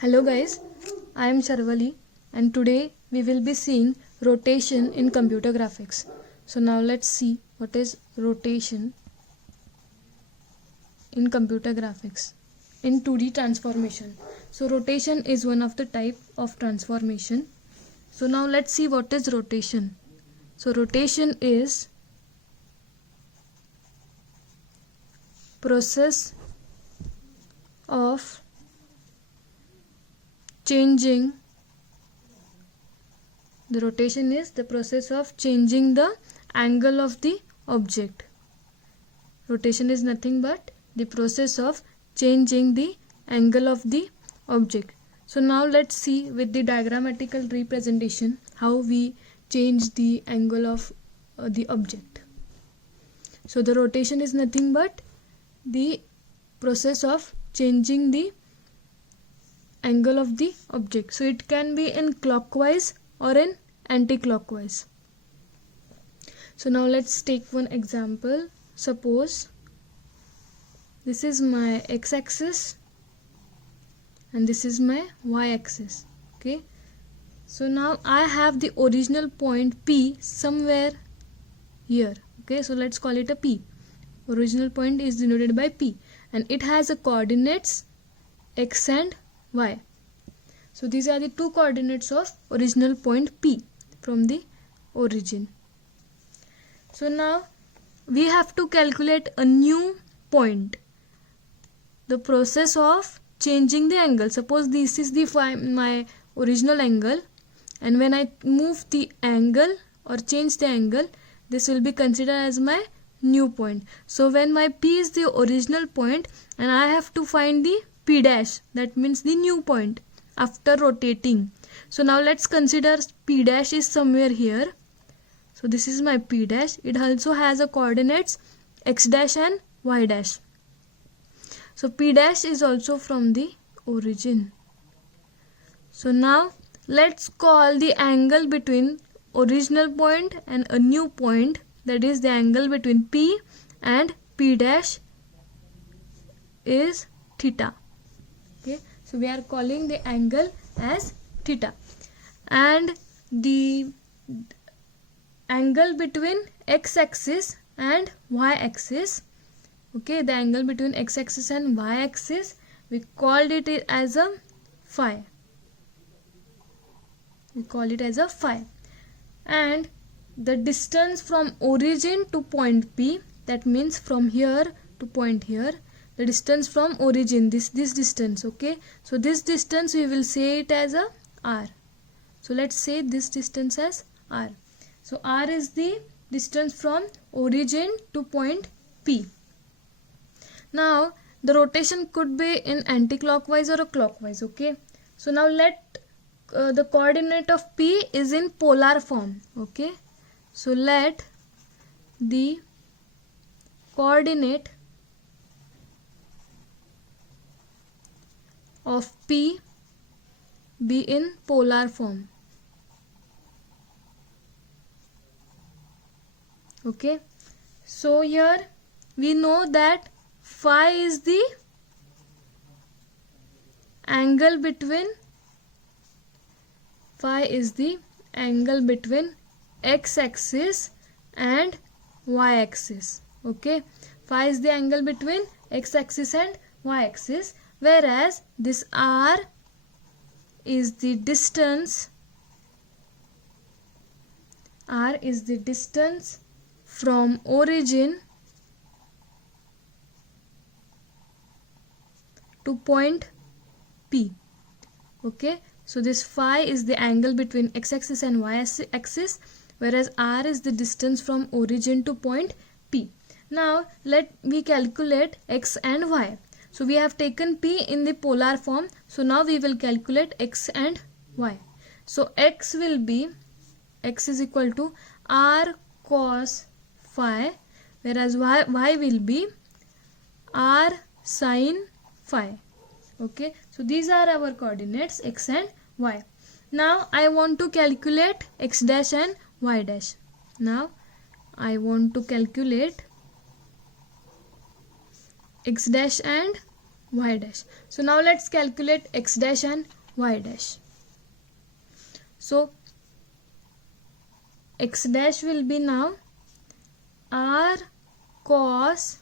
Hello guys, I am Sharvali and today we will be seeing rotation in computer graphics. So now let's see what is rotation in computer graphics in 2D transformation. So rotation is one of the type of transformation. So now let's see what is rotation. So rotation is process of changing. The rotation is the process of changing the angle of the object. Rotation is nothing but the process of changing the angle of the object. So now let's see with the diagrammatical representation how we change the angle of the object. So the rotation is nothing but the process of changing the angle of the object. So it can be in clockwise or in anti-clockwise. So now let's take one example. Suppose this is my x-axis and this is my y-axis. Okay, so now I have the original point P somewhere here. Okay, so let's call it a P. Original point is denoted by P and it has a coordinates x and y. So these are the two coordinates of original point P from the origin. So now we have to calculate a new point. The process of changing the angle. Suppose this is the my original angle, and when I move the angle or change the angle, this will be considered as my new point. So when my P is the original point and I have to find the P dash, that means the new point after rotating. So now let's consider P dash is somewhere here. So this is my P dash. It also has a coordinates x dash and y dash. So P dash is also from the origin. So now let's call the angle between original point and a new point, that is the angle between P and P dash is theta. Okay, so we are calling the angle as theta, and the angle between x-axis and y-axis, okay, the angle between x-axis and y-axis, we called it as a phi. We call it as a phi. And the distance from origin to point P, that means from here to point here, the distance from origin, this distance, okay, so this distance we will say it as a r. So let's say this distance as r. So r is the distance from origin to point P. Now the rotation could be in anti-clockwise or a clockwise. Okay, so now let the coordinate of P is in polar form. Okay, so let the coordinate of P be in polar form. Okay, so here we know that phi is the angle between x-axis and y-axis. Okay, phi is the angle between x-axis and y-axis, whereas this r is the distance from origin to point P. Okay, so this phi is the angle between x-axis and y-axis, whereas r is the distance from origin to point P. Now let me calculate x and y. So we have taken P in the polar form, so now we will calculate x and y. So x is equal to r cos phi, whereas y will be r sin phi. Okay, so these are our coordinates x and y. Now I want to calculate x dash and y dash. Now I want to calculate x dash and y dash. So now let's calculate x dash and y dash. So x dash will be now r cos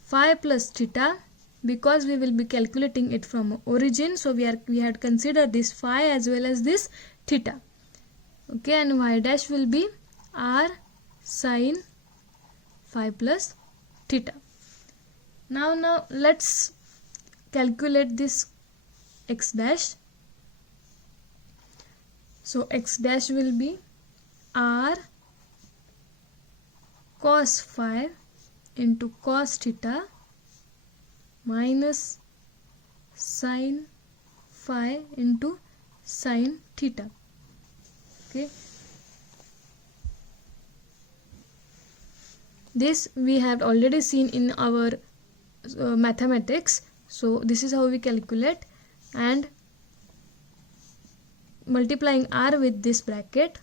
phi plus theta, because we will be calculating it from origin, so we had considered this phi as well as this theta. Okay, and y dash will be r sin phi plus theta. Now let's calculate this x dash. So x dash will be r cos phi into cos theta minus sin phi into sin theta. Okay, this we have already seen in our mathematics. So this is how we calculate, and multiplying r with this bracket.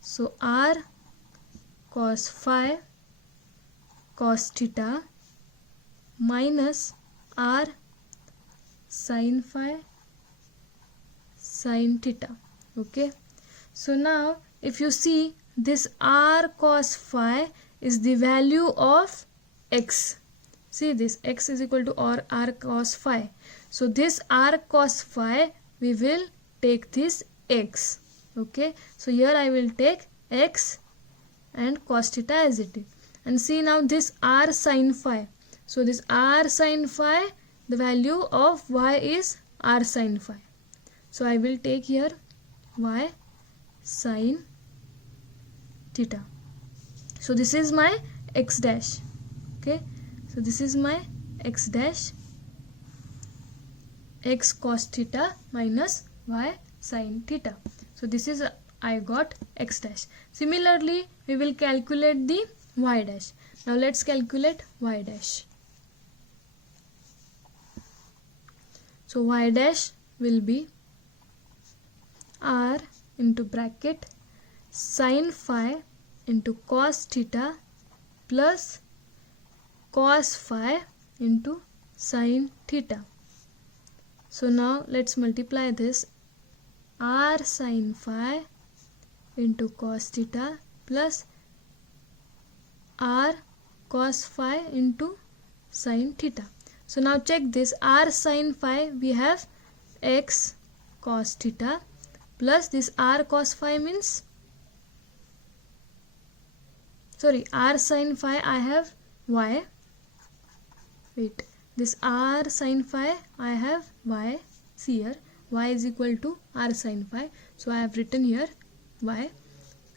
So r cos phi cos theta minus r sin phi sin theta. Okay, so now if you see, this r cos phi is the value of x. See, this x is equal to r cos phi. So this r cos phi, we will take this x. Okay, so here I will take x and cos theta as it is. And see now this r sin phi. So this r sin phi, the value of y is r sin phi. So I will take here y sin theta. So this is my x dash. Okay, so this is my x dash, x cos theta minus y sin theta. So this is I got x dash. Similarly, we will calculate the y dash. Now let's calculate y dash. So y dash will be r into bracket sin phi into cos theta plus cos phi into sin theta. So now let's multiply this, r sin phi into cos theta plus r cos phi into sin theta. So now check this, r sin phi, we have x cos theta plus this r cos phi means, sorry, r sin phi I have y. Wait, this r sin phi I have y. See here, y is equal to r sin phi. So I have written here y.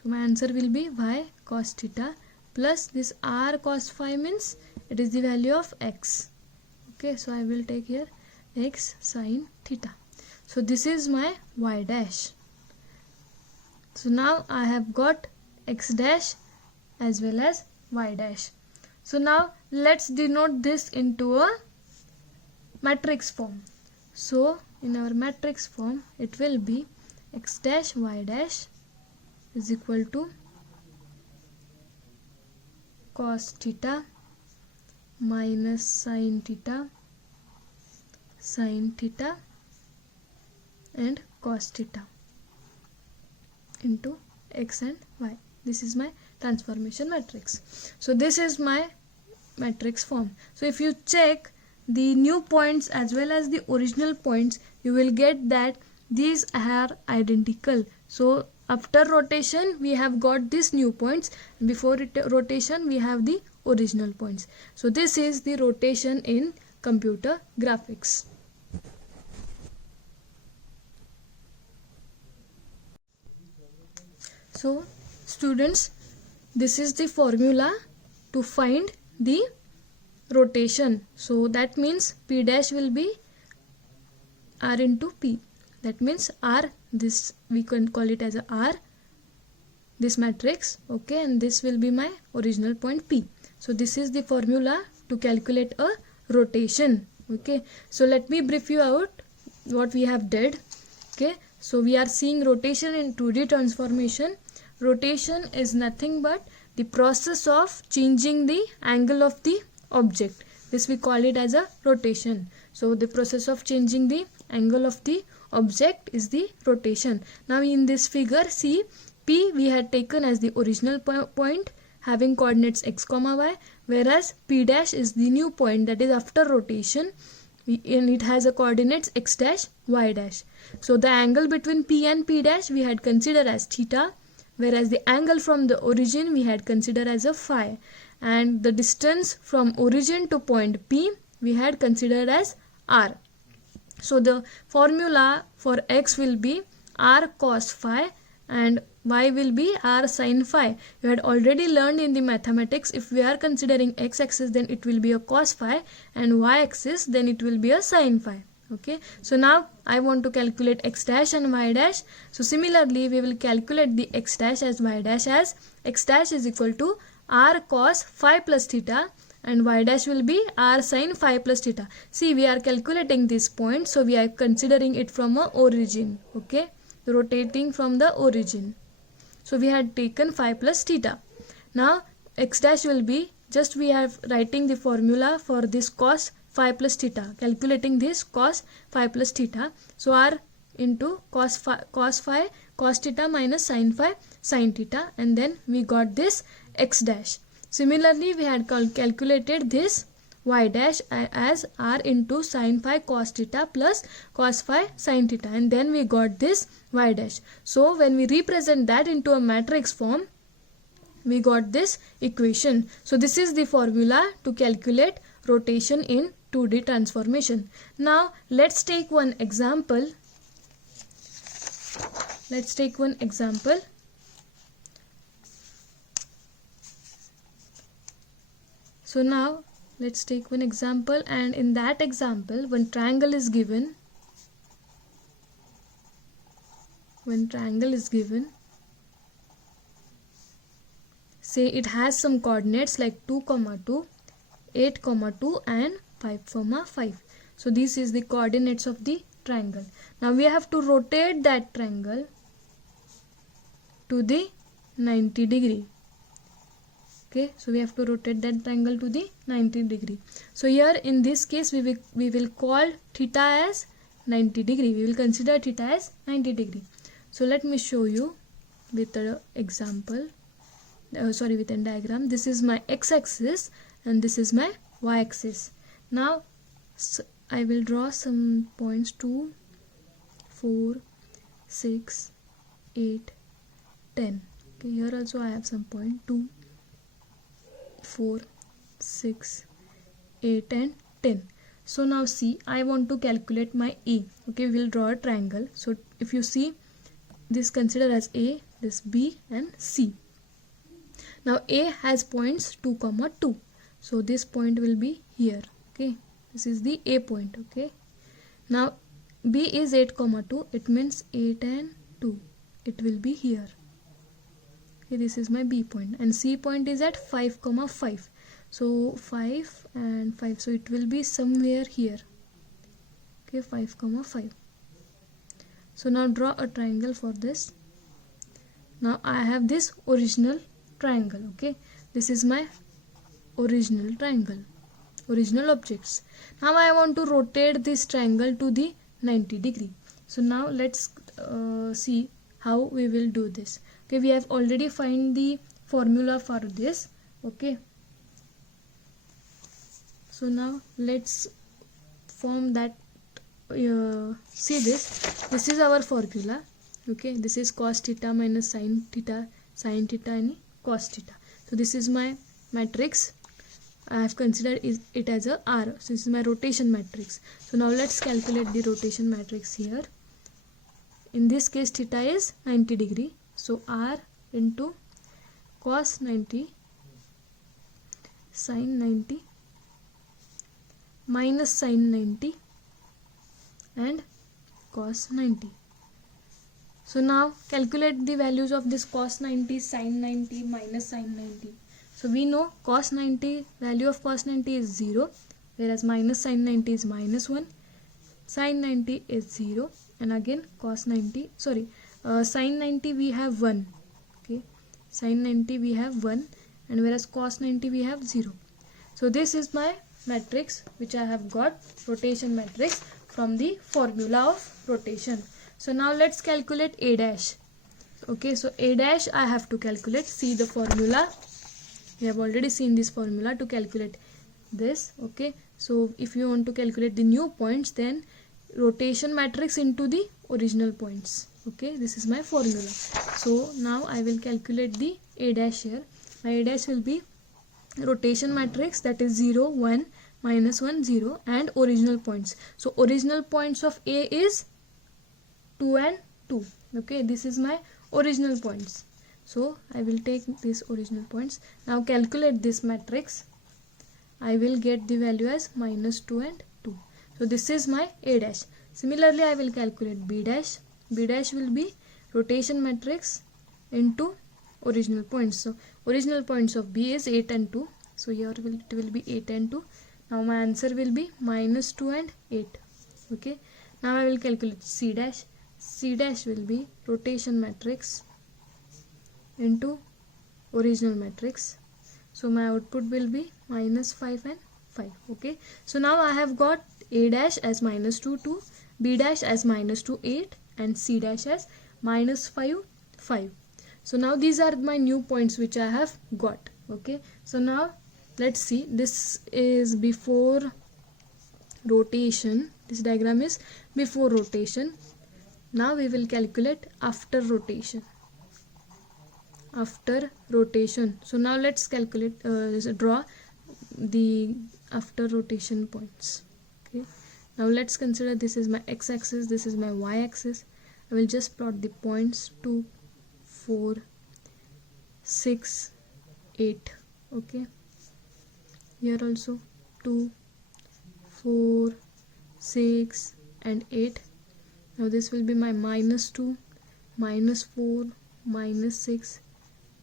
So my answer will be y cos theta plus this r cos phi means it is the value of x. Okay, so I will take here x sin theta. So this is my y dash. So now I have got x dash as well as y dash. So now let's denote this into a matrix form. So in our matrix form, it will be x dash y dash is equal to cos theta minus sin theta and cos theta into x and y. This is my transformation matrix. So this is my matrix form. So if you check the new points as well as the original points, you will get that these are identical. So after rotation we have got these new points, before rotation we have the original points. So this is the rotation in computer graphics. So students, this is the formula to find the rotation. So that means p dash will be r into p. That means r, this we can call it as a r, this matrix. Okay, and this will be my original point p. So this is the formula to calculate a rotation. Okay, so let me brief you out what we have did. Okay, so we are seeing rotation in 2D transformation. Rotation is nothing but the process of changing the angle of the object. This This we call it as a rotation. So the process of changing the angle of the object is the rotation. Now in this figure, see, P we had taken as the original point having coordinates x comma y, whereas P dash is the new point, that is after rotation, and it has a coordinates x dash y dash. So the angle between P and P dash we had considered as theta, whereas the angle from the origin we had considered as a phi, and the distance from origin to point P we had considered as r. So the formula for x will be r cos phi and y will be r sin phi. You had already learned in the mathematics, if we are considering x axis then it will be a cos phi, and y axis then it will be a sin phi. Okay, so now I want to calculate x dash and y dash. So similarly we will calculate the x dash as y dash as x dash is equal to r cos phi plus theta, and y dash will be r sin phi plus theta. See, we are calculating this point, so we are considering it from a origin. Okay, rotating from the origin. So we had taken phi plus theta. Now x dash will be, just we are writing the formula for this cos phi plus theta, calculating this cos phi plus theta. So r into cos phi cos theta minus sin phi sin theta, and then we got this x dash. Similarly we had calculated this y dash as r into sin phi cos theta plus cos phi sin theta, and then we got this y dash. So when we represent that into a matrix form, we got this equation. So this is the formula to calculate rotation in 2D transformation. Now let's take one example. So now let's take one example, and in that example one triangle is given. Say it has some coordinates like 2, 2, 8, 2 and 5, 5. So this is the coordinates of the triangle. Now we have to rotate that triangle to the 90 degree. Okay, so we have to rotate that triangle to the 90 degree. So here in this case we will call theta as 90 degree. We will consider theta as 90 degree. So let me show you with an example. With a diagram. This is my x-axis and this is my y-axis. Now I will draw some points 2, 4, 6, 8, 10. Okay, here also I have some point 2, 4, 6, 8 and 10. So now see, I want to calculate my A. Okay, we will draw a triangle. So if you see, this consider as A, this B and C. Now A has points 2, 2. So this point will be here. Okay, this is the A point. Okay, now B is 8, 2. It means 8 and 2. It will be here. Okay, this is my B point, and C point is at 5, 5. So 5 and 5. So it will be somewhere here. Okay, 5, 5. So now draw a triangle for this. Now I have this original triangle. Okay, this is my original triangle, original objects. Now I want to rotate this triangle to the 90 degree. So now let's see how we will do this. Okay, we have already find the formula for this. Okay, so now let's form that. See this is our formula. Okay, this is cos theta minus sin theta and cos theta. So this is my matrix. I have considered it as a R. So this is my rotation matrix. So now let's calculate the rotation matrix here. In this case theta is 90 degree. So R into cos 90 sin 90 minus sin 90 and cos 90. So now calculate the values of this cos 90, sin 90, minus sin 90. So we know cos 90, value of cos 90 is 0, whereas minus sin 90 is minus 1, sin 90 is 0, and again sin 90 we have 1. Okay, sin 90 we have 1, and whereas cos 90 we have 0. So this is my matrix which I have got, rotation matrix, from the formula of rotation. So now let's calculate A dash. Okay, so A dash I have to calculate. See the formula. We have already seen this formula to calculate this. Okay, so if you want to calculate the new points, then rotation matrix into the original points. Okay, this is my formula. So now I will calculate the A dash here. My A dash will be rotation matrix, that is 0, 1, minus 1, 0, and original points. So original points of A is 2 and 2. Okay, this is my original points. So I will take these original points. Now calculate this matrix. I will get the value as minus 2 and 2. So this is my A dash. Similarly, I will calculate B dash. B dash will be rotation matrix into original points. So original points of B is 8 and 2. So here it will be 8 and 2. Now my answer will be minus 2 and 8. Okay. Now I will calculate C dash. C dash will be rotation matrix into original matrix. So my output will be minus 5 and 5. Okay. So now I have got A dash as minus 2, 2, B dash as minus 2, 8, and C dash as minus 5, 5. So now these are my new points which I have got. Okay. So now let's see. This is before rotation. This diagram is before rotation. Now we will calculate after rotation. After rotation. So now let's calculate, draw the after rotation points. Okay. Now let's consider this is my x-axis, this is my y-axis. I will just plot the points 2, 4, 6, 8. Okay. Here also 2, 4, 6, and 8. Now this will be my minus 2, minus 4, minus 6,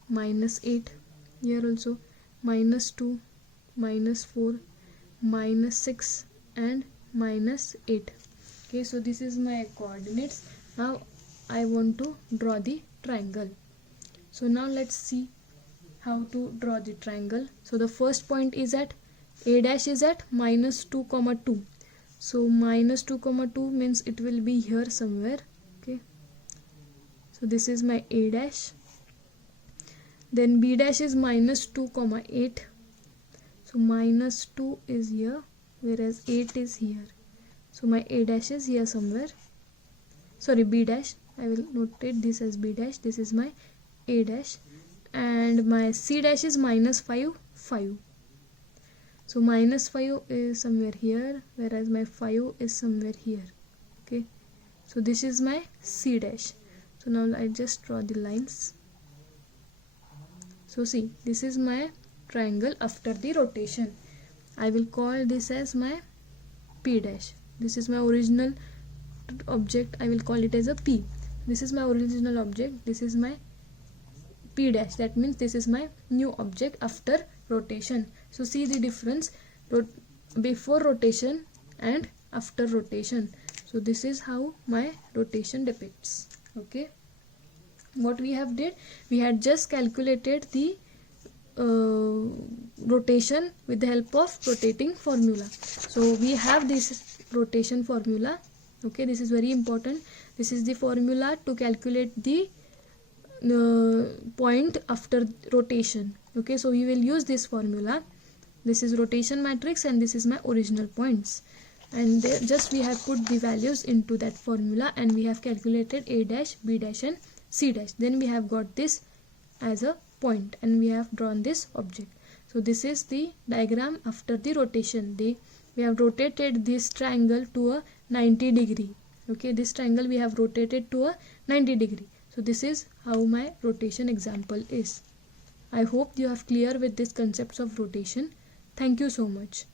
minus 8. Here also minus 2, minus 4, minus 6, and minus 8. Okay, so this is my coordinates. Now I want to draw the triangle. So now let's see how to draw the triangle. So the first point is at A dash is at minus 2, 2. So minus 2, 2 means it will be here somewhere. Okay. So this is my A dash. Then B dash is minus 2, 8. So minus 2 is here, whereas 8 is here. So my A dash is here somewhere. Sorry, B dash. I will notate this as B dash. This is my A dash. And my C dash is minus 5, 5. So minus 5 is somewhere here, whereas my 5 is somewhere here. Okay. So this is my C dash. So now I just draw the lines. So see, this is my triangle after the rotation. I will call this as my P dash. This is my original object. I will call it as a P. This is my original object. This is my P dash. That means this is my new object after rotation. So see the difference before rotation and after rotation. So this is how my rotation depicts. Okay. What we have did, we had just calculated the rotation with the help of rotating formula. So we have this rotation formula. Okay, this is very important. This is the formula to calculate the point after rotation. Okay, so we will use this formula. This is rotation matrix and this is my original points. And there just we have put the values into that formula and we have calculated A dash, B dash and C dash. Then we have got this as a point and we have drawn this object. So this is the diagram after the rotation. We have rotated this triangle to a 90 degree. Okay, this triangle we have rotated to a 90 degree. So this is how my rotation example is. I hope you have clear with these concepts of rotation. Thank you so much.